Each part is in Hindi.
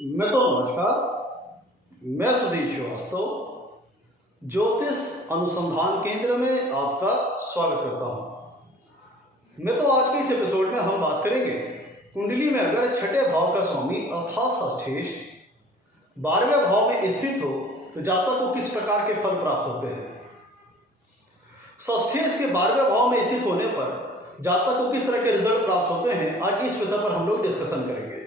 नमस्कार। मैं सुधीर श्रीवास्तव ज्योतिष अनुसंधान केंद्र में आपका स्वागत करता हूं। आज के इस एपिसोड में हम बात करेंगे कुंडली में अगर छठे भाव का स्वामी अर्थात षष्ठेश 12वें भाव में स्थित हो तो जातक को किस प्रकार के फल प्राप्त होते हैं। षष्ठेश के 12वें भाव में स्थित होने पर जातक को किस तरह के रिजल्ट प्राप्त होते हैं, आज इस विषय पर हम लोग डिस्कशन करेंगे।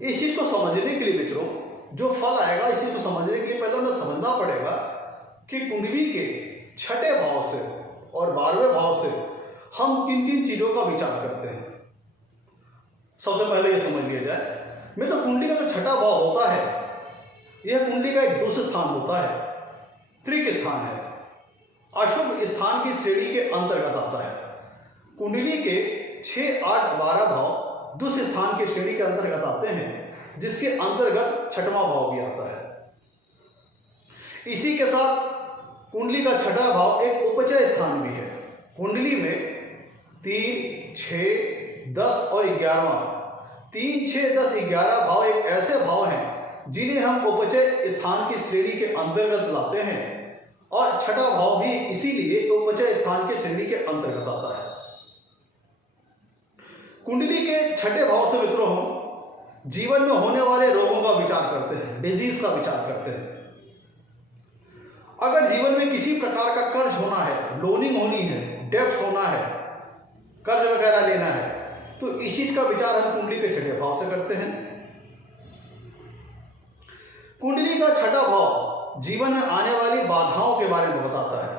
इस चीज को समझने के लिए मित्रों, जो फल आएगा इस चीज को समझने के लिए पहले हमें समझना पड़ेगा कि कुंडली के छठे भाव से और 12वें भाव से हम किन किन चीजों का विचार करते हैं। सबसे पहले यह समझ लिया जाए, कुंडली का जो छठा भाव होता है यह कुंडली का एक दूसरा स्थान होता है, त्रिक स्थान है, अशुभ स्थान की श्रेणी के अंतर्गत आता है। कुंडली के 6, 8, 12 भाव दूसरे स्थान के श्रेणी के अंतर्गत आते हैं, जिसके अंतर्गत छठवां भाव भी आता है। इसी के साथ कुंडली का छठा भाव एक उपचय स्थान भी है। कुंडली में 3, 6, 10 और 11, 3, 6, 10, 11 भाव एक ऐसे भाव हैं जिन्हें हम उपचय स्थान की श्रेणी के अंतर्गत लाते हैं, और छठा भाव भी इसीलिए उपचय स्थान के श्रेणी के अंतर्गत आता है। कुंडली के छठे भाव से मित्रों हम जीवन में होने वाले रोगों का विचार करते हैं, डिजीज का विचार करते हैं। अगर जीवन में किसी प्रकार का कर्ज होना है, लोनिंग होनी है, डेब्ट होना है, कर्ज वगैरह लेना है, तो इस चीज का विचार हम कुंडली के छठे भाव से करते हैं। कुंडली का छठा भाव जीवन में आने वाली बाधाओं के बारे में बताता है,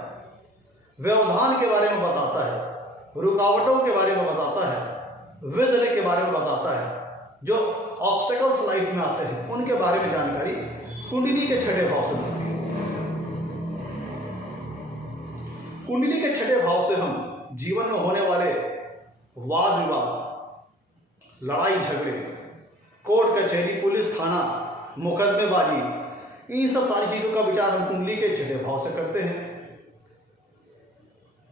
व्यवधान के बारे में बताता है, रुकावटों के बारे में बताता है, विघ्न के बारे में बताता है। जो ऑब्स्टेकल्स लाइफ में आते हैं उनके बारे में जानकारी कुंडली के छठे भाव से मिलती है। कुंडली के छठे भाव से हम जीवन में होने वाले वाद विवाद, लड़ाई झगड़े, कोर्ट कचहरी, पुलिस थाना, मुकदमेबाजी, इन सब सारी चीजों का विचार हम कुंडली के छठे भाव से करते हैं।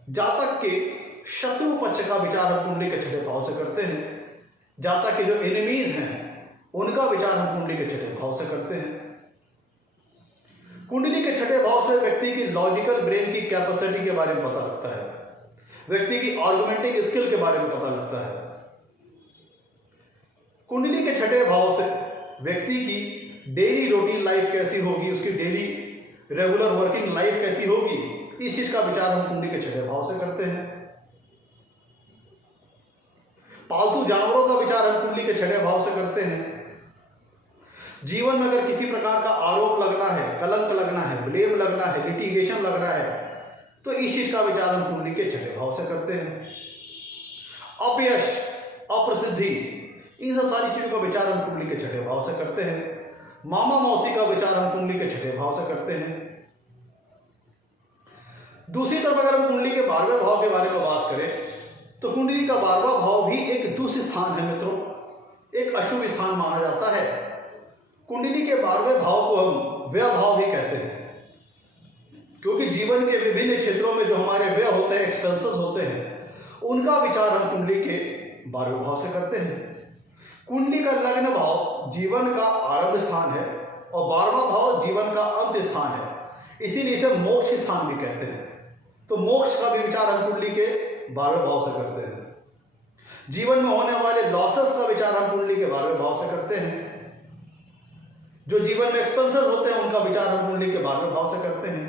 जातक के शत्रु पक्ष का विचार हम कुंडली के छठे भाव से करते हैं। जातक के जो एनिमीज हैं उनका विचार हम कुंडली के छठे भाव से करते हैं। कुंडली के छठे भाव से व्यक्ति की लॉजिकल ब्रेन की कैपेसिटी के बारे में पता लगता है, व्यक्ति की आर्गुमेंटिंग स्किल के बारे में पता लगता है। कुंडली के छठे भाव से व्यक्ति की डेली रूटीन लाइफ कैसी होगी, उसकी डेली रेगुलर वर्किंग लाइफ कैसी होगी, इस चीज का विचार हम कुंडली के छठे भाव से करते हैं। पालतू जानवरों का विचार हम कुंडली के छठे भाव से करते हैं। जीवन में अगर किसी प्रकार का आरोप लगना है, कलंक लगना है, ब्लेम लगना है, लिटिगेशन लगना है, तो इस चीज का विचार हम कुंडली के छठे भाव से करते हैं। अपयश, अप्रसिद्धि, इन सब सारी चीजों का विचार हम कुंडली के छठे भाव से करते हैं। मामा मौसी का विचार हम कुंडली के छठे भाव से करते हैं। दूसरी तरफ अगर हम कुंडली के 12वें भाव के बारे में बात करें तो कुंडली का 12वां भाव भी एक दुष्ट स्थान है मित्रों, एक अशुभ स्थान माना जाता है। कुंडली के 12वें भाव को हम व्यय भाव भी कहते हैं, क्योंकि जीवन के विभिन्न क्षेत्रों में जो हमारे व्यय होते हैं, एक्सपेंसेस होते हैं, उनका विचार हम कुंडली के 12वें भाव से करते हैं। कुंडली का लग्न भाव जीवन का आरंभ स्थान है और 12वां भाव जीवन का अंत स्थान है, इसीलिए इसे मोक्ष स्थान भी कहते हैं। तो मोक्ष का भी विचार हम कुंडली के 12वें भाव से करते हैं। जीवन में होने वाले लॉसेस का विचार हम कुंडली के 12वें भाव से करते हैं। जो जीवन में एक्सपेंसेस होते हैं उनका विचार हम कुंडली के 12वें भाव से करते हैं।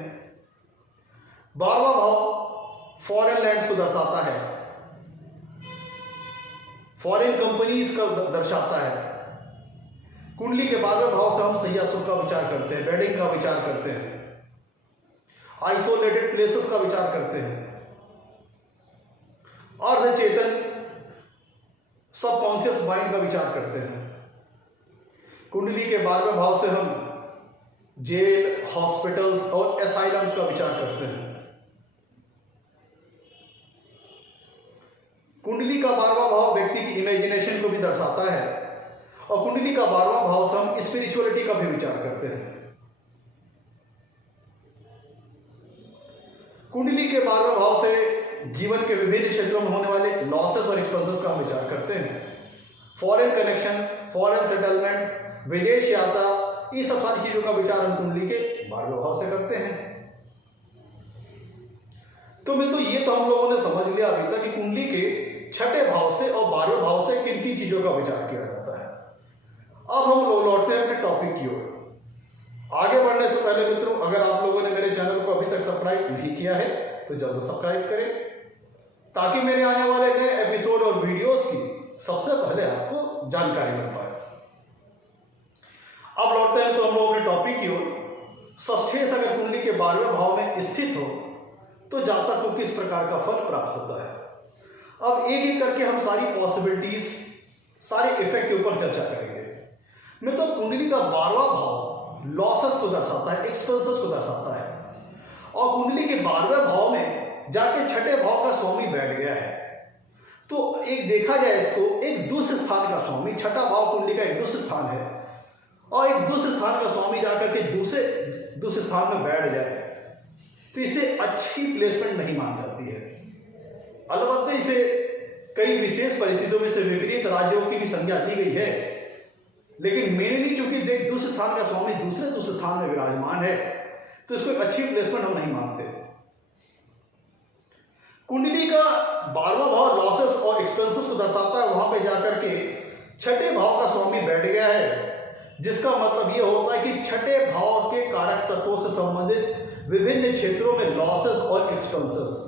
12वां भाव फॉरेन लैंड्स को दर्शाता है, फॉरेन कंपनीज का दर्शाता है। कुंडली के 12वें भाव से हम सैया सुख का विचार करते हैं, वेडिंग का विचार करते हैं, आइसोलेटेड प्लेसेस का विचार करते हैं, अर्ध चेतन सबकॉन्शियस माइंड का विचार करते हैं। कुंडली के 12वें भाव से हम जेल, हॉस्पिटल और एसाइलम्स का विचार करते हैं। कुंडली का 12वां भाव व्यक्ति की इमेजिनेशन को भी दर्शाता है, और कुंडली का 12वां भाव से हम स्पिरिचुअलिटी का भी विचार करते हैं। कुंडली के 12वें भाव से जीवन के विभिन्न क्षेत्रों में होने वाले लॉसेस और एक्सपेंसेस का हम विचार करते हैं। फॉरेन कनेक्शन, फॉरेन सेटलमेंट, विदेश यात्रा, ये सब सारी चीजों का विचार हम कुंडली के 12वें भाव से करते हैं। तो ये तो हम लोगों ने समझ लिया अभी तक कि कुंडली के छठे भाव से और 12वें भाव से किन किन चीजों का विचार किया जाता है। अब हम लोग लौटते हैं अपने टॉपिक की ओर। आगे बढ़ने से पहले मित्रों, अगर आप लोगों ने मेरे चैनल को अभी तक सब्सक्राइब नहीं किया है तो जल्द सब्सक्राइब करें, ताकि मेरे आने वाले नए एपिसोड और वीडियोस की सबसे पहले आपको जानकारी मिल पाए। अब लौटते हैं तो हम लोग अपने टॉपिक की ओर। षष्ठेश अगर कुंडली के 12वें भाव में स्थित हो तो जातक को किस प्रकार का फल प्राप्त होता है। अब एक एक करके हम सारी पॉसिबिलिटीज, सारे इफेक्ट के ऊपर चर्चा करेंगे। मित्रों, कुंडली का 12वां भाव लॉसेस को दर्शाता है, एक्सपेंसेस को दर्शाता है, और कुंडली के 12वें भाव में जाके छठे भाव का स्वामी बैठ गया है। तो एक देखा जाए इसको, एक दुष्ट स्थान का स्वामी, छठा भाव कुंडली का एक दुष्ट स्थान है, और एक दुष्ट स्थान का स्वामी जाकर के दूसरे दुष्ट स्थान में बैठ जाए तो इसे अच्छी प्लेसमेंट नहीं मानी जाती है। अलबत्ता इसे कई विशेष परिस्थितियों में से विपरीत राज्यों की भी संज्ञा दी गई है, लेकिन मेनली चूंकि दुष्ट स्थान का स्वामी दूसरे दुष्ट स्थान में विराजमान है तो इसको एक अच्छी प्लेसमेंट हम नहीं मानते। कुंडली का 12वां भाव लॉसेस और एक्सपेंसेस को दर्शाता है। वहां पे जाकर के छठे भाव का स्वामी बैठ गया है, जिसका मतलब यह होता है कि छठे भाव के कारक तत्वों से संबंधित विभिन्न क्षेत्रों में लॉसेस और एक्सपेंसेस।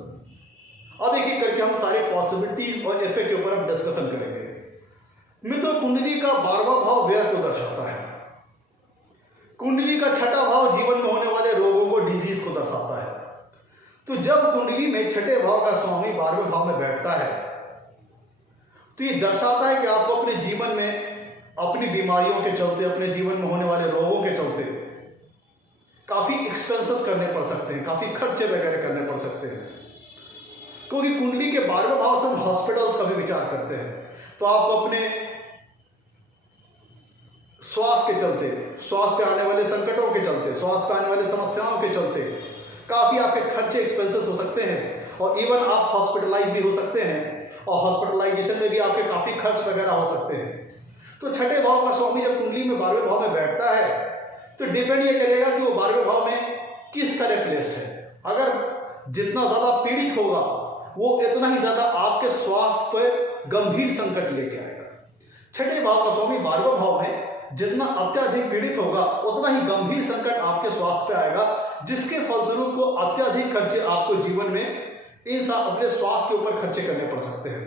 अब एक एक करके हम सारे पॉसिबिलिटीज और इफेक्ट के ऊपर हम डिस्कशन करेंगे। मित्रों, कुंडली का 12वां भाव व्यय को दर्शाता है। कुंडली का छठा भाव जीवन में होने वाले रोगों को, डिजीज को दर्शाता है। तो जब कुंडली में छठे भाव का स्वामी 12वें भाव में बैठता है तो ये दर्शाता है कि आपको अपने जीवन में अपनी बीमारियों के चलते, अपने जीवन में होने वाले रोगों के चलते काफी एक्सपेंसेस करने पड़ सकते हैं, काफी खर्चे वगैरह करने पड़ सकते हैं। क्योंकि कुंडली के 12वें भाव से हम हॉस्पिटल्स का भी विचार करते हैं। तो आप अपने स्वास्थ्य के चलते, स्वास्थ्य पे आने वाले संकटों के चलते, स्वास्थ्य पे आने वाली समस्याओं के चलते काफी आपके खर्चे, एक्सपेंसेस हो सकते हैं, और इवन आप हॉस्पिटलाइज भी हो सकते हैं, और हॉस्पिटलाइजेशन में भी आपके काफी खर्च वगैरह हो सकते हैं। तो छठे भाव का स्वामी जब कुंडली में 12वें भाव में बैठता है तो डिपेंड ये करेगा कि वो 12वें भाव में किस तरह प्लेस्ड है। अगर जितना ज्यादा पीड़ित होगा वो इतना ही ज्यादा आपके स्वास्थ्य पर गंभीर संकट लेके आएगा। छठे भाव का स्वामी 12वें भाव में जितना अत्यधिक पीड़ित होगा उतना ही गंभीर संकट आपके स्वास्थ्य पे आएगा, जिसके फलस्वरूप को अत्यधिक खर्चे आपको जीवन में अपने स्वास्थ्य के ऊपर खर्चे करने पड़ सकते हैं।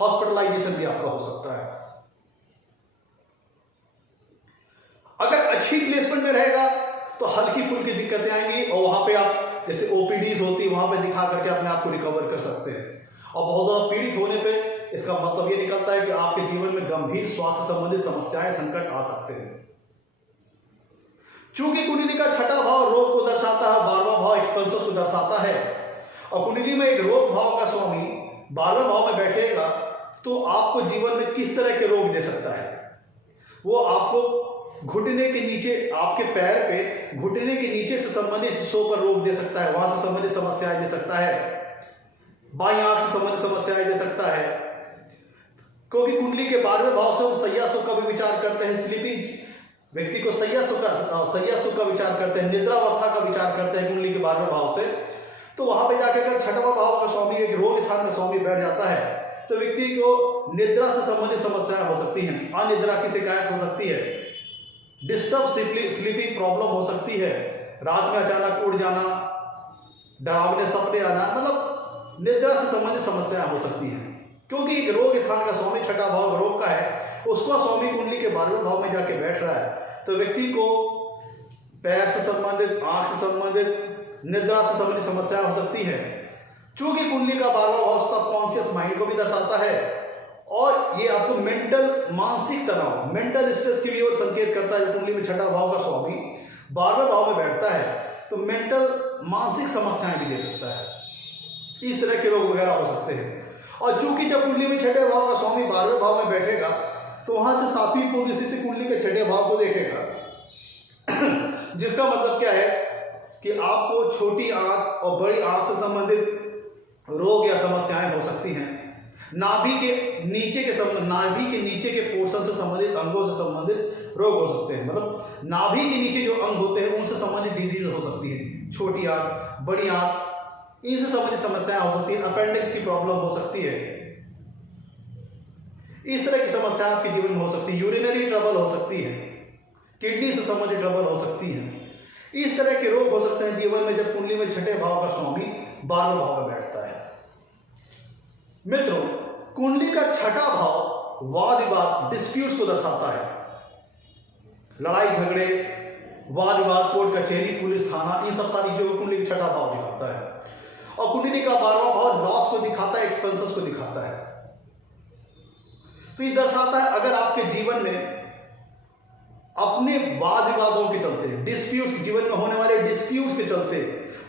हॉस्पिटलाइजेशन भी आपका हो सकता है। अगर अच्छी प्लेसमेंट में रहेगा तो हल्की फुल्की दिक्कतें आएंगी, और वहां पे आप जैसे ओपीडीज होती है वहां पे दिखा करके अपने आप को रिकवर कर सकते हैं। और बहुत ज्यादा पीड़ित होने पे इसका मतलब ये निकलता है कि आपके जीवन में गंभीर स्वास्थ्य संबंधी समस्याएं, संकट आ सकते हैं। चूंकि कुंडली का छठा भाव रोग को दर्शाता है, 12वां भाव एक्सपेंसेस को दर्शाता है, और कुंडली में एक रोग भाव का स्वामी 12वें भाव में बैठेगा तो आपको जीवन में किस तरह के रोग दे सकता है। वो आपको घुटने के नीचे, आपके पैर पे घुटने के नीचे से संबंधित हिस्सों पर रोग दे सकता है, वहां से संबंधित समस्याएं दे सकता है, बाईं आंख से संबंधित समस्याएं दे सकता है। क्योंकि कुंडली के 12वें भाव से हम सैया सुख का भी विचार करते हैं, स्लीपिंग व्यक्ति को सैया सुख का विचार करते हैं, निद्रावस्था का विचार करते हैं कुंडली के 12वें भाव से। तो वहां पे जाकर अगर छठवां भाव का स्वामी एक रोग स्थान में स्वामी बैठ जाता है तो व्यक्ति को निद्रा से संबंधित समस्याएं हो सकती हैं, अनिद्रा की शिकायत हो सकती है, डिस्टर्ब स्लीपिंग प्रॉब्लम हो सकती है, रात में अचानक उठ जाना, डरावने सपने आना, मतलब निद्रा से संबंधित समस्याएं हो सकती हैं। क्योंकि एक रोग स्थान का स्वामी छठा भाव रोग का है, उसका स्वामी कुंडली के 12वें भाव में जाके बैठ रहा है, तो व्यक्ति को पैर से संबंधित, आंख से संबंधित, निद्रा से संबंधित समस्याएं हो सकती है। चूंकि कुंडली का 12वां भाव सबकॉन्शियस माइंड को भी दर्शाता है, और ये आपको मेंटल, मानसिक तनाव, मेंटल स्ट्रेस की भी ओर संकेत करता है। कुंडली में छठा भाव का स्वामी 12वें भाव में बैठता है तो मेंटल, मानसिक समस्याएं भी दे सकता है, इस तरह के रोग वगैरह हो सकते हैं। और चूंकि जब कुंडली में छठे भाव का स्वामी 12वें भाव में बैठेगा तो वहां से 7वीं पोजीशन से कुंडली के छठे भाव को देखेगा जिसका मतलब क्या है कि आपको छोटी आंख और बड़ी आंख से संबंधित रोग या समस्याएं हो सकती हैं। नाभि के नीचे के पोर्शन से संबंधित, अंगों से संबंधित रोग हो सकते हैं। मतलब नाभि के नीचे जो अंग होते हैं उनसे संबंधित डिजीज हो सकती है। छोटी आंत, बड़ी आंत, इनसे संबंधित समस्याएं हो सकती है। अपेंडिक्स की प्रॉब्लम हो सकती है। इस तरह की समस्या आपके जीवन में हो सकती है। यूरिनरी ट्रबल हो सकती है, किडनी से संबंधित ट्रबल हो सकती है। इस तरह के रोग हो सकते हैं जीवन में जब कुंडली में छठे भाव का स्वामी 12वें भाव में बैठता है। मित्रों, कुंडली का छठा भाव वाद विवाद, डिस्प्यूट्स को दर्शाता है। लड़ाई झगड़े, वाद विवाद, कोर्ट कचहरी, पुलिस थाना, इन सब सारी चीजों को कुंडली का छठा भाव दिखाता है। और कुंडली का 12वां भाव लॉस को दिखाता है, एक्सपेंसेस को दिखाता है। तो ये दर्शाता है अगर आपके जीवन में अपने वाद विवादों के चलते, डिस्प्यूट्स, जीवन में होने वाले डिस्प्यूट्स के चलते,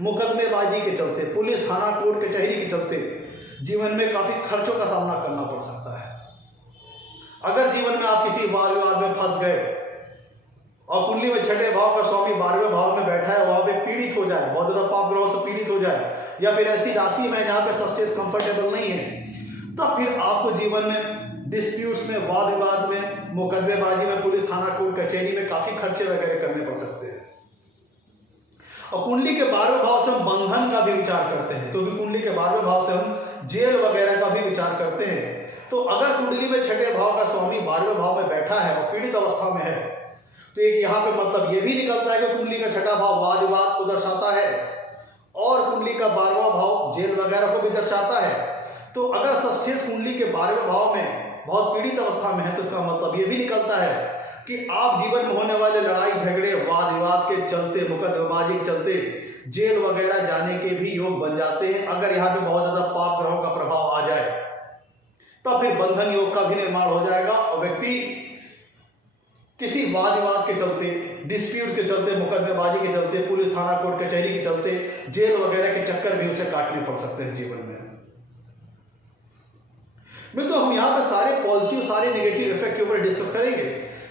मुकदमेबाजी के चलते, पुलिस थाना कोर्ट कचहरी के चलते जीवन में काफी खर्चों का सामना करना पड़ सकता है। अगर जीवन में आप किसी वाद विवाद में फंस गए और कुंडली में छठे भाव का स्वामी 12वें भाव में बैठा है, वहां पे पीड़ित हो जाए, बहुत ज्यादा पाप ग्रहों से पीड़ित हो जाए, या फिर ऐसी राशि में जहां पे सस्टेज कंफर्टेबल नहीं है, तब फिर आपको जीवन में डिस्प्यूट्स में, वाद विवाद में, मुकदमेबाजी में, पुलिस थाना कोर्ट कचहरी में काफी खर्चे वगैरह करने पड़ सकते हैं। और कुंडली के 12वें भाव से हम बंधन का भी विचार करते हैं, क्योंकि कुंडली के 12वें भाव से हम जेल वगैरह का भी विचार करते हैं। तो अगर कुंडली में छठे भाव का स्वामी 12वें भाव में बैठा है और पीड़ित अवस्था में है, तो एक यहाँ पे मतलब ये भी निकलता है कि कुंडली का छठा भाव वाद विवाद को दर्शाता है और कुंडली का 12वां भाव जेल वगैरह को भी दर्शाता है। तो अगर सस्टेज कुंडली के 12वें भाव में बहुत पीड़ित अवस्था में है, तो इसका मतलब ये भी निकलता है कि आप जीवन में होने वाले लड़ाई झगड़े, वाद विवाद के चलते, मुकदमेबाजी के चलते जेल वगैरह जाने के भी योग बन जाते हैं। अगर यहाँ पे बहुत ज्यादा पाप ग्रहों का प्रभाव आ जाए, तब फिर बंधन योग का भी निर्माण हो जाएगा और व्यक्ति किसी वाद विवाद के चलते, डिस्प्यूट के चलते, मुकदमेबाजी के चलते, पुलिस थाना कोर्ट कचहरी के चलते जेल वगैरह के चक्कर भी उसे काटने पड़ सकते हैं जीवन में। तो हम यहाँ पे सारे पॉजिटिव, सारे नेगेटिव इफेक्ट के ऊपर डिस्कस करेंगे।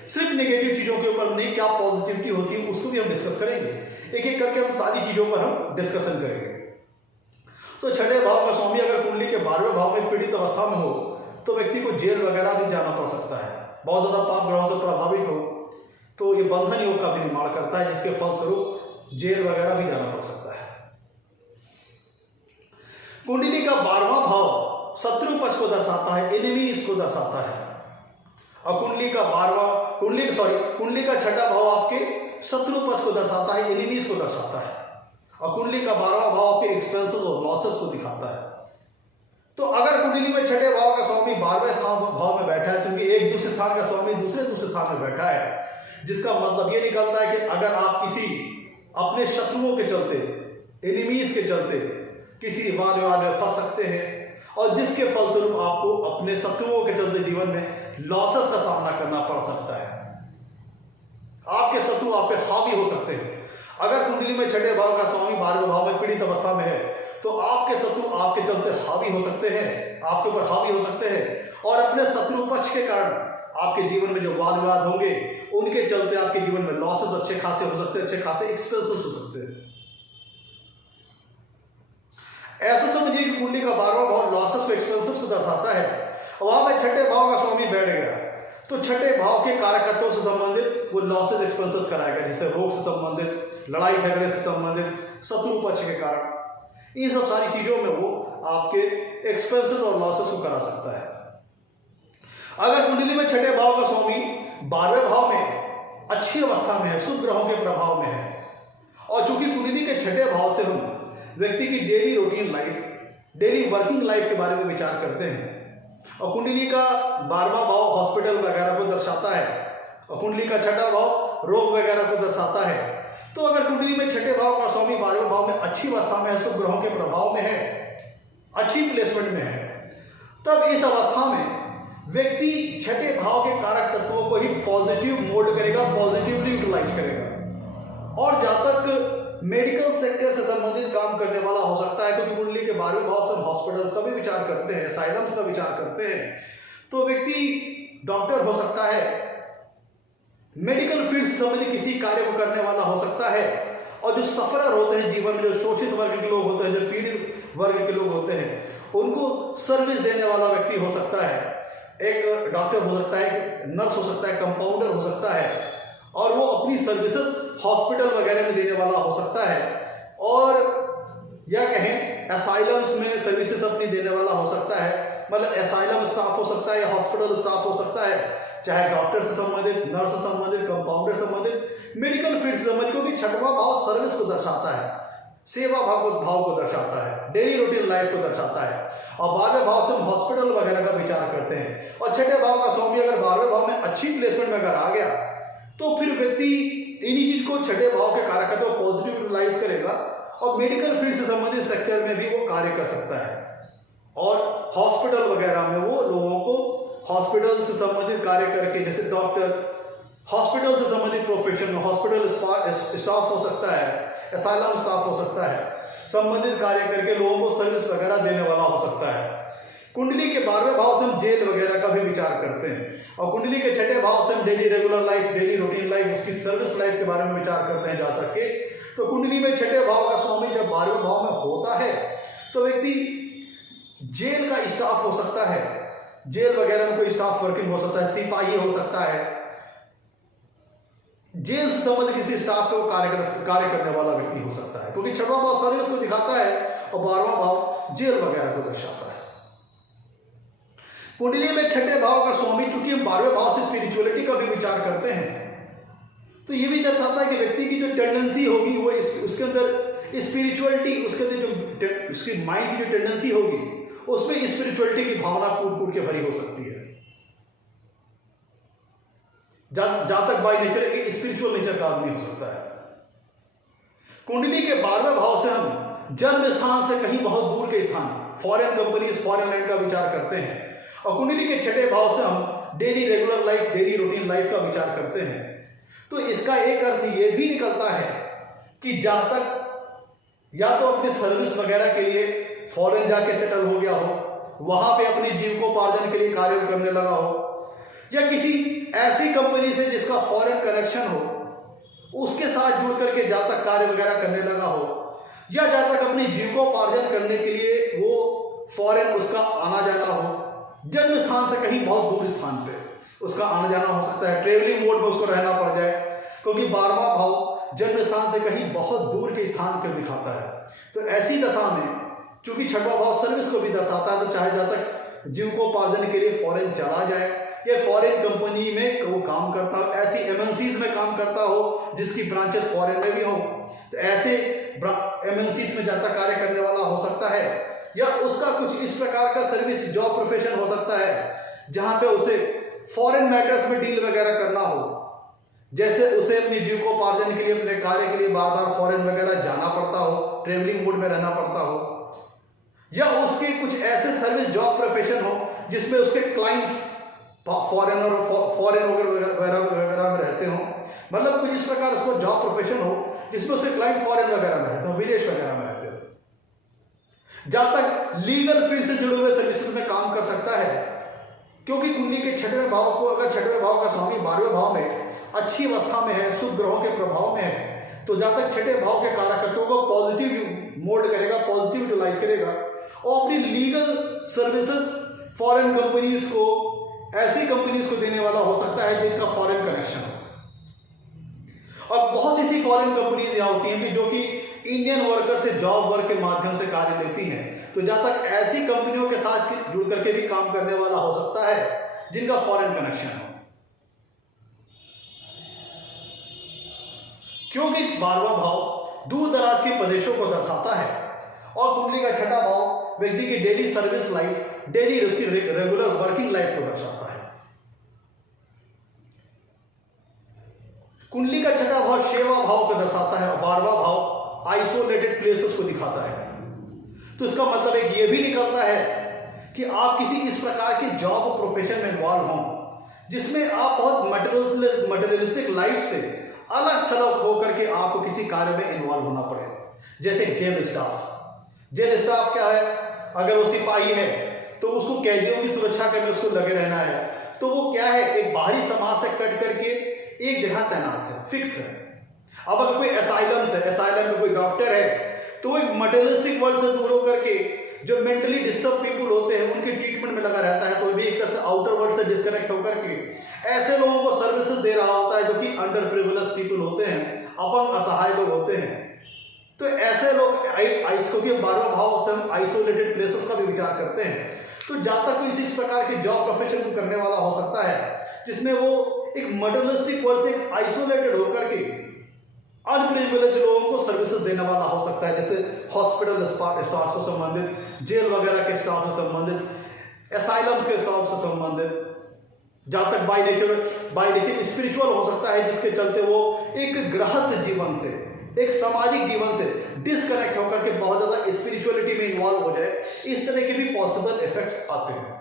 सिर्फ नेगेटिव चीजों के ऊपर नहीं, क्या पॉजिटिविटी होती है उसको भी हम डिस्कस करेंगे। एक एक करके हम सारी चीजों पर हम डिस्कशन करेंगे। तो छठे भाव का स्वामी अगर कुंडली के 12वें भाव में पीड़ित अवस्था में हो, तो व्यक्ति को जेल वगैरह भी जाना पड़ सकता है। बहुत ज्यादा पाप ग्रहों से प्रभावित हो तो ये बंधन योग का भी निर्माण करता है, जिसके फलस्वरूप जेल वगैरह भी जाना पड़ सकता है। कुंडली का 12वां भाव शत्रु पक्ष को दर्शाता है, एनिमीज को दर्शाता है। और कुंडली का छठा भाव आपके शत्रु पक्ष को दर्शाता है, एनिमीज को दर्शाता है। और कुंडली का 12वां भाव आपके एक्सपेंसेस और लॉसेस को दिखाता है। तो अगर कुंडली में छठे भाव का स्वामी 12वें भाव में बैठा है, क्योंकि एक दूसरे स्थान का स्वामी दूसरे स्थान में बैठा है, जिसका मतलब ये निकलता है कि अगर आप किसी अपने शत्रुओं के चलते, एनिमीज के चलते किसी वाद विवाद में फंस सकते हैं, और जिसके फलस्वरूप आपको अपने शत्रुओं के चलते जीवन में लॉसेस का सामना करना पड़ सकता है। आपके शत्रु आप पे हावी हो सकते हैं। अगर कुंडली में छठे भाव का स्वामी 12वें भाव में पीड़ित अवस्था में है, तो आपके शत्रु आपके चलते हावी हो सकते हैं, आपके ऊपर हावी हो सकते हैं, और अपने शत्रु पक्ष के कारण आपके जीवन में जो वाद विवाद होंगे, उनके चलते आपके जीवन में लॉसेस अच्छे खासे हो सकते हैं, अच्छे खासे एक्सपेंसेस हो सकते हैं। ऐसा समझिए कि कुंडली का 12वां भाव लॉसेस को, एक्सपेंसेस को दर्शाता है। वहां में छठे भाव का स्वामी बैठ गया, तो छठे भाव के कारकत्वों से संबंधित वो लॉसेस, एक्सपेंसेस कराएगा, जैसे रोग से संबंधित, लड़ाई झगड़े से संबंधित, शत्रु पक्ष के कारण, इन सब सारी चीजों में वो आपके एक्सपेंसेस और लॉसेस को करा सकता है। अगर कुंडली में छठे भाव का स्वामी 12वें भाव में अच्छी अवस्था में है, शुभ ग्रहों के प्रभाव में है, और चूंकि कुंडली के छठे भाव से हम व्यक्ति की daily routine life, daily working life के बारे में विचार करते हैं, और कुंडली का 12वां भाव हॉस्पिटल वगैरह को दर्शाता है, और कुंडली का छठा भाव रोग वगैरह को दर्शाता है। तो अगर कुंडली में छठे भाव का स्वामी 12वें भाव में अच्छी अवस्था में है, शुभ ग्रहों के प्रभाव में है, अच्छी प्लेसमेंट में है, तब इस अवस्था में व्यक्ति छठे भाव के कारक तत्वों को ही पॉजिटिव मोल्ड करेगा, पॉजिटिवली यूटिलाइज करेगा, और जहां तक मेडिकल सेक्टर से संबंधित काम करने वाला हो सकता है, क्योंकि कुंडली के 12वें भाव से हम हॉस्पिटल्स का भी विचार करते हैं, असाइलम्स का विचार करते हैं, तो व्यक्ति डॉक्टर हो सकता है, मेडिकल फील्ड से संबंधित किसी कार्य को करने वाला हो सकता है, और जो सफरर होते हैं जीवन में, जो शोषित वर्ग के लोग होते हैं, जो पीड़ित वर्ग के लोग होते हैं, उनको सर्विस देने वाला व्यक्ति हो सकता है, एक डॉक्टर हो सकता है, नर्स हो सकता है, कंपाउंडर हो सकता है, और वो अपनी सर्विसेज हॉस्पिटल वगैरह में देने वाला हो सकता है, और या कहें असाइलम्स में सर्विसेज अपनी देने वाला हो सकता है, मतलब असाइलम स्टाफ हो सकता है या हॉस्पिटल स्टाफ हो सकता है, चाहे डॉक्टर से संबंधित, नर्स से संबंधित, कंपाउंडर से संबंधित, मेडिकल फील्ड से संबंधित, क्योंकि छठवां भाव सर्विस को दर्शाता है, सेवा भाव को दर्शाता है, डेली रूटीन लाइफ को दर्शाता है। और 12वें भाव से हम हॉस्पिटल वगैरह का विचार करते हैं। और छठे भाव का स्वामी अगर 12वें भाव में अच्छी प्लेसमेंट में अगर आ गया तो फिर व्यक्ति इन्हीं चीज को छठे भाव के कारक को पॉजिटिव यूटिलाइज करेगा और मेडिकल फील्ड से संबंधित सेक्टर में भी वो कार्य कर सकता है। और हॉस्पिटल वगैरह में वो लोगों को हॉस्पिटल से संबंधित कार्य करके, जैसे डॉक्टर, हॉस्पिटल से संबंधित प्रोफेशन में हॉस्पिटल स्टाफ हो सकता है, असाइलम स्टाफ हो सकता है, संबंधित कार्य करके लोगों को सर्विस वगैरह देने वाला हो सकता है। कुंडली के 12वें भाव से हम जेल वगैरह का भी विचार करते हैं, और कुंडली के छठे भाव से हम daily regular life, daily routine life, उसकी सर्विस लाइफ के बारे में विचार करते हैं जहां तक के। तो कुंडली में छठे भाव का स्वामी जब 12वें भाव में होता है तो व्यक्ति जेल का स्टाफ हो सकता है, जेल वगैरह में कोई स्टाफ वर्किंग हो सकता है, सिपाही हो सकता है, जेल से संबंधित किसी स्टाफ को कार्य करने वाला व्यक्ति हो सकता है, क्योंकि छठवां भाव सर्विस को दिखाता है और 12वां भाव जेल वगैरह को दर्शाता है। कुंडली में छठे भाव का स्वामी, चूंकि हम 12वें भाव से स्पिरिचुअलिटी का भी विचार करते हैं, तो ये भी दर्शाता है कि व्यक्ति की जो टेंडेंसी होगी वो उसके अंदर स्पिरिचुअलिटी, उसके अंदर जो उसकी माइंड की जो टेंडेंसी होगी उसमें स्पिरिचुअलिटी की भावना कूट कूट के भरी हो सकती है। जहां तक बाय नेचर एक स्पिरिचुअल नेचर का आदमी हो सकता है। कुंडली के 12वें भाव से हम जन्म स्थान से कहीं बहुत दूर के स्थान, फॉरेन कंपनीज, फॉरेन लैंड का विचार करते हैं। और कुंडली के छठे भाव से हम daily regular life, daily routine life का विचार करते हैं। तो इसका एक अर्थ ये भी निकलता है कि जहां तक या तो अपने सर्विस वगैरह के लिए फॉरेन जाके सेटल हो गया हो, वहां पे अपनी जीविकोपार्जन के लिए कार्य करने लगा हो, या किसी ऐसी कंपनी से जिसका फॉरेन कनेक्शन हो उसके साथ जुड़ करके जहां तक कार्य वगैरह करने लगा हो, या जहां तक अपनी जीविकोपार्जन करने के लिए वो फॉरेन उसका आना जाना हो, जन्म स्थान से कहीं बहुत दूर स्थान पे उसका आना जाना हो सकता है, ट्रेवलिंग मोड में उसको रहना पड़ जाए, क्योंकि 12वां भाव जन्म स्थान से कहीं बहुत दूर के स्थान को दिखाता है। तो ऐसी दशा में चूंकि छठवां भाव सर्विस को भी दर्शाता है, तो चाहे जहां तक जीविकोपार्जन के लिए फॉरेन चला जाए या फॉरेन कंपनी में वो काम करता हो, ऐसी एमएनसीज में काम करता हो जिसकी ब्रांचेस फॉरेन में भी हो, तो ऐसे एमएनसीज में जाता कार्य करने वाला हो सकता है, या उसका कुछ इस प्रकार का सर्विस जॉब प्रोफेशन हो सकता है जहां पे उसे फॉरेन मैटर्स में डील वगैरह करना हो, जैसे उसे अपनी जीविकोपार्जन के लिए, अपने कार्य के लिए बार बार फॉरेन वगैरह जाना पड़ता हो, ट्रेवलिंग मोड में रहना पड़ता हो, या उसके कुछ ऐसे सर्विस जॉब प्रोफेशन हो जिसमें उसके क्लाइंट्स फॉरेन वगैरह में रहते हो, मतलब कुछ इस प्रकार उसको जॉब प्रोफेशन हो जिसमें उसके क्लाइंट फॉरेन वगैरह में रहते हो, विदेश वगैरह में रहते हो। जहां तक लीगल फील्ड से जुड़े हुए सर्विसेज में काम कर सकता है, क्योंकि कुंडली के छठवें भाव को, अगर छठवें भाव का स्वामी 12वें भाव में अच्छी अवस्था में है, शुभ ग्रहों के प्रभाव में है, तो जहां तक छठे भाव के कारकत्वों को पॉजिटिव मोल्ड करेगा, पॉजिटिव यूटिलाइज करेगा और अपनी लीगल सर्विसेज फॉरेन कंपनीज को, ऐसी कंपनीज को देने वाला हो सकता है जिनका फॉरेन कनेक्शन हो। और बहुत सी ऐसी फॉरेन कंपनीज यहाँ होती हैं कि जो कि इंडियन वर्कर से जॉब वर्क के माध्यम से कार्य लेती हैं, तो जहां तक ऐसी कंपनियों के साथ जुड़ करके भी काम करने वाला हो सकता है जिनका फॉरेन कनेक्शन हो, क्योंकि 12वां भाव दूर दराज के प्रदेशों को दर्शाता है और कुंडली का छठा भाव व्यक्ति की डेली सर्विस लाइफ, डेली उसकी रेगुलर वर्किंग लाइफ को दर्शाता है। कुंडली का छठा भाव सेवा भाव को दर्शाता है और 12वां भाव आइसोलेटेड प्लेसेस को दिखाता है। तो इसका मतलब एक ये भी निकलता है कि आप किसी इस प्रकार की जॉब प्रोफेशन में इन्वॉल्व हों जिसमें आप बहुत मटेरियलिस्टिक लाइफ से अलग थलग होकर के आपको किसी कार्य में इन्वॉल्व होना पड़े, जैसे जेल स्टाफ। जेल स्टाफ क्या है? अगर वो सिपाही है तो उसको कैदियों की सुरक्षा करने उसको लगे रहना है, तो वो क्या है, एक बाहरी समाज से कट करके एक जगह तैनात है, फिक्स है। अब अगर कोई असाइलम है, असाइलम में कोई डॉक्टर है, तो एक मटेरियलिस्टिक वर्ल्ड से दूर होकर के जो मेंटली डिस्टर्ब पीपल होते हैं उनके ट्रीटमेंट में लगा रहता है, तो भी एक तरह से आउटर वर्ल्ड से डिस्कनेक्ट होकर के ऐसे लोगों को सर्विसेज दे रहा होता है जो कि अंडर प्रिविलेज पीपल होते हैं, अपंग असहाय लोग होते हैं। तो ऐसे लोग क्योंकि 12वां भाव से हम आइसोलेटेड प्लेसेस का भी विचार करते हैं, तो जातक कोई इस प्रकार के जॉब प्रोफेशन को करने वाला हो सकता है जिसमें वो एक मटेरियलिस्टिक वर्ल्ड से आइसोलेटेड होकर के अनप्रिविलेज लोगों को सर्विसेज देने वाला हो सकता है, जैसे हॉस्पिटल स्टाफ से संबंधित, जेल वगैरह के स्टाफ से संबंधित, एसाइलम्स के स्टाफ से संबंधित। जातक बाय नेचर स्पिरिचुअल हो सकता है, जिसके चलते वो एक गृहस्थ जीवन से, एक सामाजिक जीवन से डिस्कनेक्ट होकर के बहुत ज्यादा स्पिरिचुअलिटी में इन्वॉल्व हो जाए। इस तरह के भी पॉसिबल इफेक्ट्स आते हैं।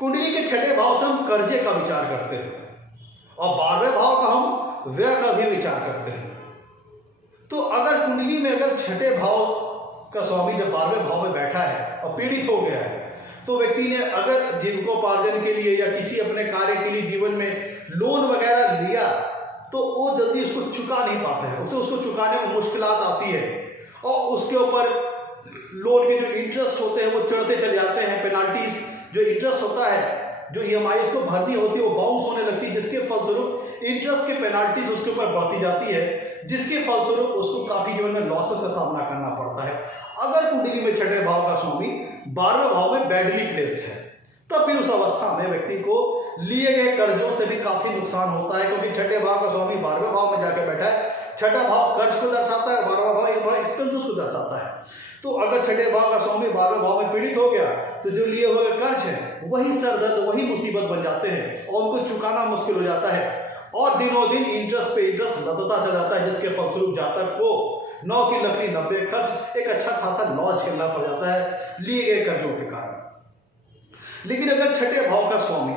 कुंडली के छठे भाव से हम कर्जे का विचार करते हैं और 12वें भाव का हम व्यय का भी विचार करते हैं। तो अगर कुंडली में अगर छठे भाव का स्वामी जब 12वें भाव में बैठा है और पीड़ित हो गया है, तो व्यक्ति ने अगर जीविकोपार्जन के लिए या किसी अपने कार्य के लिए जीवन में लोन वगैरह लिया तो वो जल्दी उसको चुका नहीं पाता है, उसको चुकाने में मुश्किलात आती है और उसके ऊपर लोन के जो इंटरेस्ट होते हैं वो चढ़ते चले जाते हैं। पेनाल्टीज जो इंटरेस्ट होता है, जो EMI उसको भरनी होती है, वो बाउंस होने लगती है, जिसके फलस्वरूप इंटरेस्ट के पेनाल्टीज उसके ऊपर बढ़ती जाती है, जिसके फलस्वरूप उसको काफी जीवन में लॉसेस का सामना करना पड़ता है। अगर कुंडली में छठे भाव का स्वामी 12वें भाव में बैडली प्लेस्ड है, तब फिर उस अवस्था में व्यक्ति को लिए गए कर्जों से भी काफी नुकसान होता है, क्योंकि छठे भाव का स्वामी 12वें भाव में जाकर बैठा है। छठा भाव कर्ज को दर्शाता है, 12वां भाव एक्सपेंसेस को दर्शाता है। तो अगर छठे भाव का स्वामी 12वें भाव में पीड़ित हो गया तो जो लिए हुए कर्ज है वही सरदर्द, वही मुसीबत बन जाते हैं और उनको चुकाना मुश्किल हो जाता है और दिनों दिन इंटरेस्ट पे इंटरेस्ट लदता चला जाता है, जिसके फलस्वरूप जातक को 9 की लकड़ी 90 खर्च एक अच्छा खासा लॉस झेलना पड़ जाता है लिए गए कर्जों के कारण। लेकिन अगर छठे भाव का स्वामी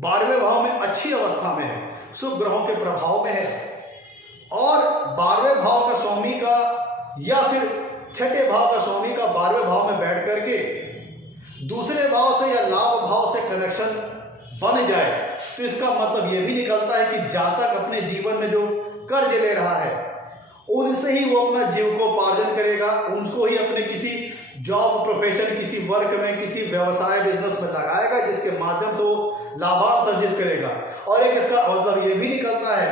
12वें भाव में अच्छी अवस्था में है, शुभ ग्रहों के प्रभाव में है और 12वें भाव का स्वामी का या फिर छठे भाव का स्वामी का 12वें भाव में बैठ करके दूसरे भाव से या लाभ भाव से कनेक्शन बन जाए, तो इसका मतलब यह भी निकलता है कि जातक अपने जीवन में जो कर्ज ले रहा है उनसे ही वो अपना जीविकोपार्जन करेगा, उनको ही अपने किसी जॉब प्रोफेशन, किसी वर्क में, किसी व्यवसाय बिजनेस में लगाएगा, जिसके माध्यम से वो लाभांश अर्जित करेगा। और एक इसका मतलब यह भी निकलता है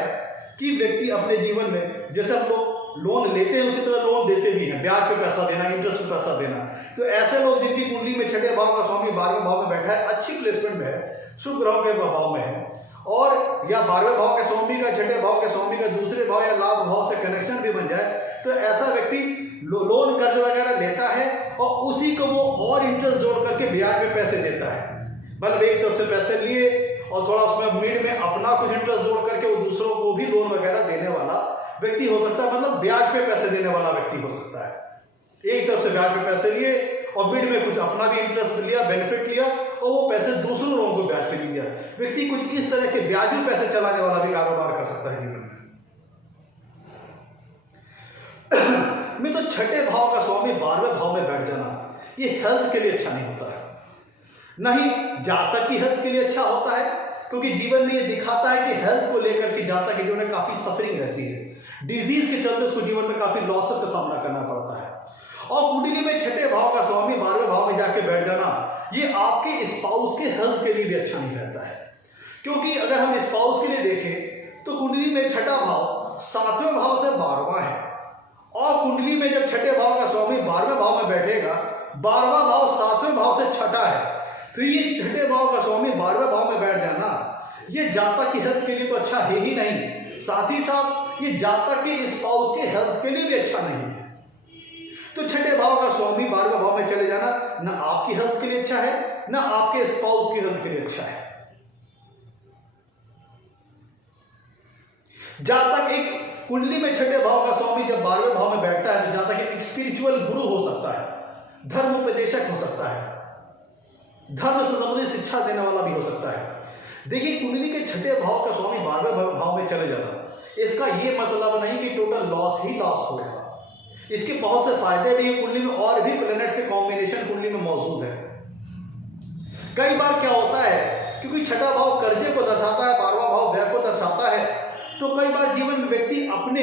कि व्यक्ति अपने जीवन में, जैसे हम लोग लोन लेते हैं उसी तरह लोन देते भी हैं, ब्याज पे पैसा देना, इंटरेस्ट पे पैसा देना। तो ऐसे लोग जिनकी कुंडली में छठे भाव का स्वामी 12वें भाव में बैठा है, अच्छी प्लेसमेंट में है, शुभ ग्रहों के प्रभाव में है और या 12वें भाव के स्वामी का छठे भाव के स्वामी का दूसरे भाव या लाभ भाव से कनेक्शन भी बन जाए, तो ऐसा व्यक्ति लोन कर्ज वगैरह लेता है और उसी को वो और इंटरेस्ट जोड़ करके ब्याज पे पैसे देता है। मतलब एक तरफ से पैसे लिए और थोड़ा उसमें मिड में अपना कुछ इंटरेस्ट जोड़ करके वो दूसरों को भी लोन वगैरह देने वाला व्यक्ति हो सकता है, मतलब ब्याज पे पैसे देने वाला व्यक्ति हो सकता है। एक तरफ से ब्याज पे पैसे लिए और मिड में कुछ अपना भी इंटरेस्ट लिया, बेनिफिट लिया और वो पैसे दूसरों लोगों को ब्याज पे दिया। व्यक्ति कुछ इस तरह के ब्याजू पैसे चलाने वाला भी कारोबार कर सकता है जीवन में। तो छठे भाव का स्वामी 12वें भाव में बैठ जाना ये हेल्थ के लिए अच्छा नहीं होता है, न ही जातक की हेल्थ के लिए अच्छा होता है, क्योंकि जीवन में ये दिखाता है कि हेल्थ को लेकर के जातक के जीवन में काफी सफरिंग रहती है, डिजीज के चलते उसको जीवन में काफी लॉसेस का सामना करना पड़ता है। और कुंडली में छठे भाव का स्वामी 12वें भाव में जाके बैठ जाना ये आपके स्पाउस के हेल्थ के लिए भी अच्छा नहीं रहता है, क्योंकि अगर हम स्पाउस के लिए देखें तो कुंडली में छठा भाव 7वें भाव से 12वां है और कुंडली में जब छठे भाव का स्वामी 12वें भाव में बैठेगा, 12वां भाव 7वें भाव से छठा है, तो ये छठे भाव का स्वामी 12वें भाव में बैठ जाना ये जातक की हेल्थ के लिए तो अच्छा है ही नहीं, साथ ही साथ ये जातक के स्पाउस के हेल्थ के लिए भी अच्छा नहीं है। तो छठे भाव का स्वामी 12वें भाव में चले जाना ना आपकी हेल्थ के लिए अच्छा है, ना आपके स्पाउस की हेल्थ के लिए अच्छा है। जातक एक कुंडली में छठे भाव का स्वामी जब 12वें भाव में बैठता है तो जातक एक स्पिरिचुअल गुरु हो सकता है, धर्म उपदेशक हो सकता है, धर्म से संबंधित शिक्षा देने वाला भी हो सकता है। देखिए कुंडली के छठे भाव का स्वामी 12वें भाव में चले जाना इसका यह मतलब नहीं कि टोटल लॉस ही लॉस होगा, इसके बहुत से फायदे भी कुंडली में और भी प्लैनेट्स के कॉम्बिनेशन कुंडली में मौजूद है। कई बार क्या होता है, क्योंकि छठा भाव कर्जे को दर्शाता है, 12वां भाव व्यय को दर्शाता है, तो कई बार जीवन में व्यक्ति अपने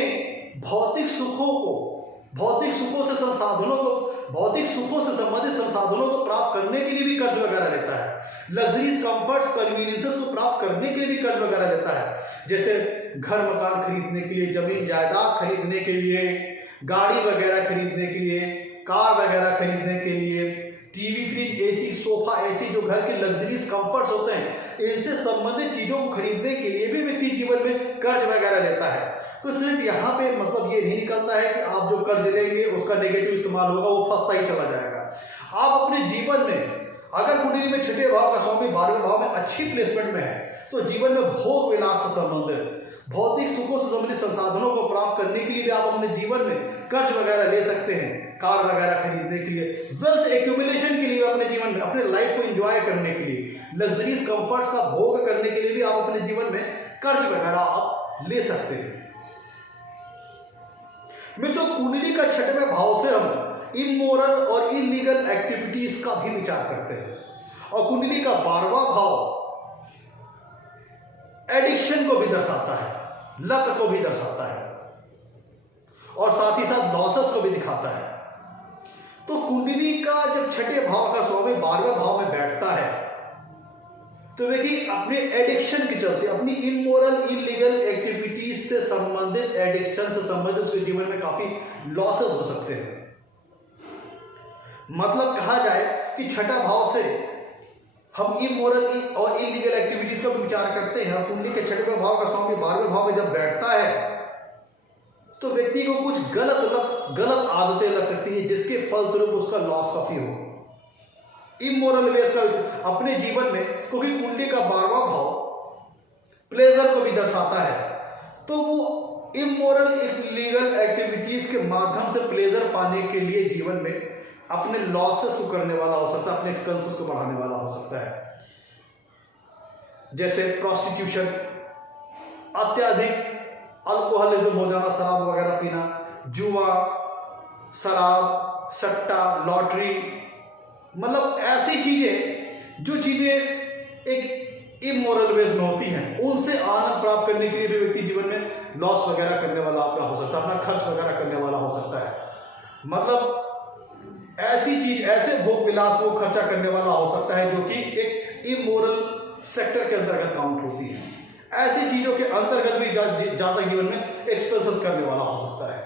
भौतिक सुखों से संसाधनों को भौतिक सुखों से संबंधित संसाधनों को प्राप्त करने के लिए भी कर्ज वगैरह लेता है। लग्जरीज, कंफर्ट्स, कन्वीनियंसेस को प्राप्त करने के लिए भी कर्ज वगैरह लेता है। जैसे घर मकान खरीदने के लिए, जमीन जायदाद खरीदने के लिए, गाड़ी वगैरह खरीदने के लिए, कार वगैरह खरीदने के लिए, टीवी, फ्रिज, एसी, सोफा, ऐसी जो घर के लग्जरीज कंफर्ट्स होते हैं, इनसे संबंधित चीजों को खरीदने के लिए भी व्यक्ति जीवन में कर्ज वगैरह लेता है। तो सिर्फ यहाँ पे मतलब ये नहीं निकलता है कि आप जो कर्ज लेंगे उसका नेगेटिव इस्तेमाल होगा, वो फंसता ही चला जाएगा। आप अपने जीवन में अगर कुंडली में छठे भाव का स्वामी 12वें भाव में अच्छी प्लेसमेंट में है तो जीवन में भोग विलास से संबंधित, भौतिक सुखों से संबंधित संसाधनों को प्राप्त करने के लिए भी आप अपने जीवन में कर्ज वगैरह ले सकते हैं। कार वगैरह खरीदने के लिए, वेल्थ एक्यूमुलेशन के लिए, अपने जीवन में अपने लाइफ को एंजॉय करने के लिए, लग्जरीज कंफर्ट्स का भोग करने के लिए भी आप अपने जीवन में कर्ज वगैरह आप ले सकते हैं। मित्रों, कुंडली का छठवें भाव से हम इमोरल और इलीगल एक्टिविटीज का भी विचार करते हैं, और कुंडली का 12वां भाव एडिक्शन को भी दर्शाता है, लत को भी दर्शाता है, और साथ ही साथ लॉसेस को भी दिखाता है। तो कुंडली का जब छठे भाव का स्वामी 12वें भाव में बैठता है तो व्यक्ति अपने एडिक्शन के चलते, अपनी इमोरल इलीगल एक्टिविटीज से संबंधित, एडिक्शन से संबंधित उसके जीवन में काफी लॉसेस हो सकते हैं। मतलब कहा जाए कि छठा भाव से हम इमोरल और इलीगल एक्टिविटीज का भी विचार करते हैं। कुंडली के छठवें भाव का स्वामी 12वें भाव में जब बैठता है तो व्यक्ति को कुछ गलत आदतें लग सकती है जिसके फलस्वरूप उसका लॉस काफी हो। इमोरल वेज का अपने जीवन में, क्योंकि कुंडली का 12वां भाव प्लेजर को भी दर्शाता है, तो वो इमोरल इलीगल एक्टिविटीज के माध्यम से प्लेजर पाने के लिए जीवन में अपने लॉसेस को करने वाला हो सकता है, अपने एक्सपेंसेस को बढ़ाने वाला हो सकता है। जैसे प्रोस्टिट्यूशन, अत्यधिक अल्कोहलिज्म हो जाना, शराब वगैरह पीना, जुआ, शराब, सट्टा, लॉटरी, मतलब ऐसी चीजें जो चीजें एक इमोरल वेज में होती हैं, उनसे आनंद प्राप्त करने के लिए भी व्यक्ति जीवन में लॉस वगैरह करने वाला अपना हो सकता है, अपना खर्च वगैरह करने वाला हो सकता है। मतलब ऐसी चीज, ऐसे भोग विलास को खर्चा करने वाला हो सकता है जो कि एक इमोरल सेक्टर के अंतर्गत काउंट होती है। ऐसी चीजों के अंतर्गत भी ज्यादा जीवन में एक्सपेंसेस करने वाला हो सकता है।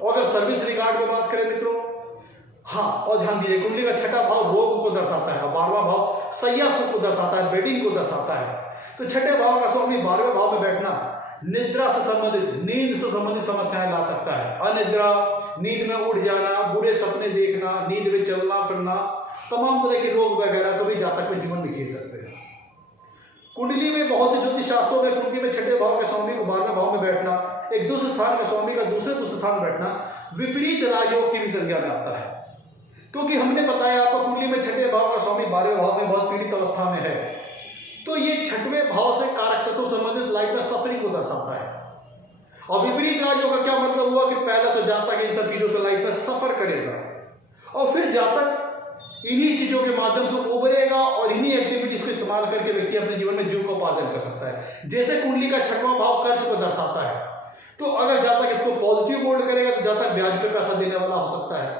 और अगर सर्विस रिगार्ड में बात करें मित्रों, हाँ, और ध्यान दीजिए, कुंडली का छठा भाव रोग को दर्शाता है और 12वां भाव सैया सुख को दर्शाता है, बेडिंग को दर्शाता है। तो छठे भाव का स्वामी 12वें भाव में बैठना निद्रा से संबंधित, नींद से संबंधित समस्याएं ला सकता है। अनिद्रा, नींद में उठ जाना, बुरे सपने देखना, नींद में चलना फिरना, तमाम तरह के रोग वगैरह को भी जातक में जीवन में घेर सकते हैं। कुंडली में बहुत से ज्योतिष शास्त्रों में कुंडली में छठे भाव के स्वामी को 12वें भाव में बैठना, एक दूसरे स्थान के स्वामी का दूसरे स्थान में बैठना विपरीत राजयोग की भी संज्ञा में आता है। क्योंकि हमने बताया आपको कुंडली में छठे भाव का स्वामी 12वें भाव में बहुत पीड़ित अवस्था में है, तो ये छठवें भाव से कारक तत्व संबंधित लाइफ में सफरिंग को दर्शाता है। और विपरीत राजयोग का क्या मतलब हुआ कि पहले तो जातक इन सब चीजों से लाइफ में सफर करेगा और फिर जातक इन्हीं चीजों के माध्यम से उभरेगा और इन्हीं एक्टिविटीज को इस्तेमाल करके व्यक्ति अपने जीवन में जीविकोपार्जन कर सकता है। जैसे कुंडली का छठवां भाव कर्ज को दर्शाता है, तो अगर जातक इसको पॉजिटिव मोड करेगा तो जातक ब्याज पे पैसा देने वाला हो सकता है।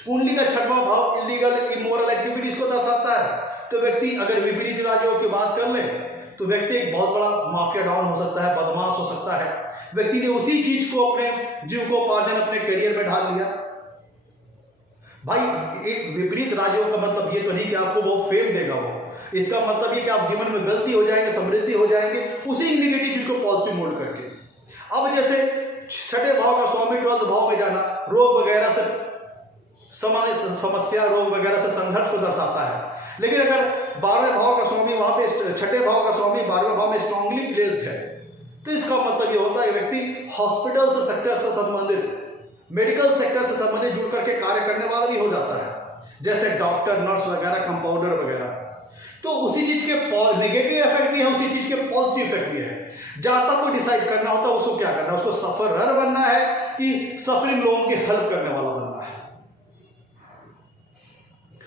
कुंडली का छठवां भाव इलीगल इमोरल एक्टिविटीज को दर्शाता है, तो व्यक्ति अगर विपरीत राजयोग की बात कर ले तो व्यक्ति एक बहुत बड़ा माफिया डॉन हो सकता है, बदमाश हो सकता है। व्यक्ति ने उसी चीज को अपने जीविकोपार्जन, अपने करियर में ढाल लिया। भाई, एक विपरीत राजयोग का मतलब ये तो नहीं कि आपको वो फेम देगा, वो इसका मतलब ये कि आप जीवन में गलती हो जाएंगे, समृद्धि हो जाएंगे उसी नेगेटिव चीज को पॉजिटिव मोड करके। अब जैसे छठे भाव का स्वामी 12वें भाव में जाना रोग वगैरह से समस्या, रोग वगैरह से संघर्ष को दर्शाता है। लेकिन अगर 12वें भाव का स्वामी वहां पे, छठे भाव का स्वामी 12वें भाव में स्ट्रांगली प्लेस्ड है, तो इसका मतलब ये होता है व्यक्ति हॉस्पिटल से सेक्टर से संबंधित, मेडिकल सेक्टर से संबंधित जुड़ करके कार्य करने वाला भी हो जाता है, जैसे डॉक्टर, नर्स वगैरह, कंपाउंडर वगैरह। तो उसी चीज के नेगेटिव इफेक्ट भी है, उसी चीज के पॉजिटिव इफेक्ट भी है। जातक को डिसाइड करना होता है उसको क्या करना है, उसको सफरर बनना है कि सफरिंग लोगों की हेल्प करने वाला बनना है।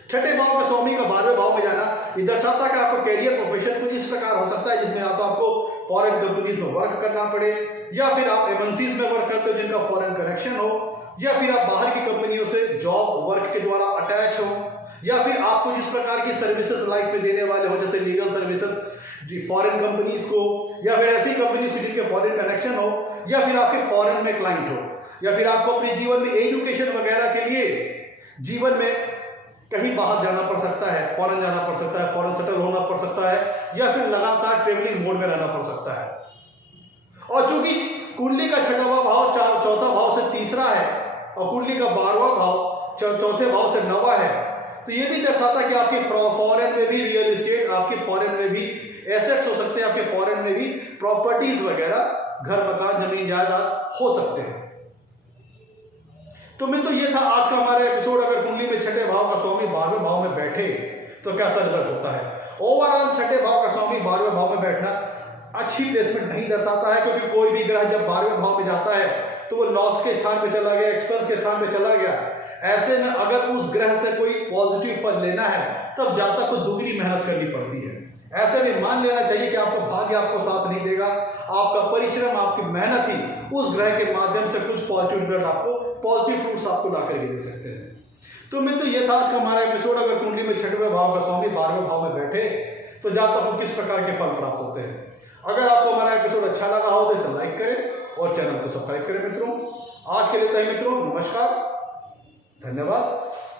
छठे भाव का स्वामी का 12वें भाव में जाना ये दर्शाता है कि आपका कैरियर, प्रोफेशन कुछ इस प्रकार हो सकता है जिसमें या तो आपको फॉरेन कंपनीज में वर्क करना पड़े, या फिर आप एमएनसीज में वर्क करते हो जिनका फॉरेन कनेक्शन हो, या फिर आप बाहर की कंपनियों से जॉब वर्क के द्वारा अटैच हो, या फिर आपको जिस प्रकार की सर्विसेज लाइफ में देने वाले हो, जैसे लीगल सर्विसेज फॉरेन कंपनीज को, या फिर ऐसी कंपनीज को जिनके फॉरेन कनेक्शन हो, या फिर आपके फॉरेन में क्लाइंट हो, या फिर आपको अपने जीवन में एजुकेशन वगैरह के लिए जीवन में कहीं बाहर जाना पड़ सकता है, फॉरेन जाना पड़ सकता है, फॉरेन सेटल होना पड़ सकता है, या फिर लगातार ट्रेवलिंग मोड में रहना पड़ सकता है। और चूंकि कुंडली का छठवां भाव चौथा भाव से तीसरा है और कुंडली का 12वां भाव चौथे भाव से 9वां है, तो ये भी दर्शाता है कि आपके फॉरेन में भी रियल एस्टेट, आपके फॉरेन में भी एसेट्स हो सकते हैं, आपके फॉरेन में भी प्रॉपर्टीज वगैरह घर मकान जमीन जायदाद हो सकते हैं। तो मित्रों ये था आज का हमारा एपिसोड। अगर कुंडली में छठे भाव का स्वामी 12वें भाव में बैठे तो कैसा रिजल्ट होता है। ओवरऑल छठे भाव का स्वामी 12वें भाव में बैठना अच्छी प्लेसमेंट नहीं दर्शाता है, क्योंकि कोई भी ग्रह जब 12वें भाव में जाता है तो वो लॉस के स्थान पे चला गया, एक्सपेंस के स्थान पे चला गया। ऐसे में अगर उस ग्रह से कोई पॉजिटिव फल लेना है तब जातक को दुगनी मेहनत करनी पड़ती है। ऐसे में मान लेना चाहिए कि आपका भाग्य आपको साथ नहीं देगा, आपका परिश्रम, आपकी मेहनत ही उस ग्रह के माध्यम से कुछ पॉजिटिव रिजल्ट आपको, पॉजिटिव फ्रूट्स आपको ला करके दे सकते हैं। तो मित्रों ये था आज का हमारा एपिसोड। अगर कुंडली में छठवें भाव का स्वामी 12वें भाव में बैठे तो जातक को किस प्रकार के फल प्राप्त होते हैं। अगर आपको हमारा एपिसोड अच्छा लगा हो तो इसे लाइक करें और चैनल को सब्सक्राइब करें मित्रों। आज के लिए मित्रों नमस्कार, धन्यवाद।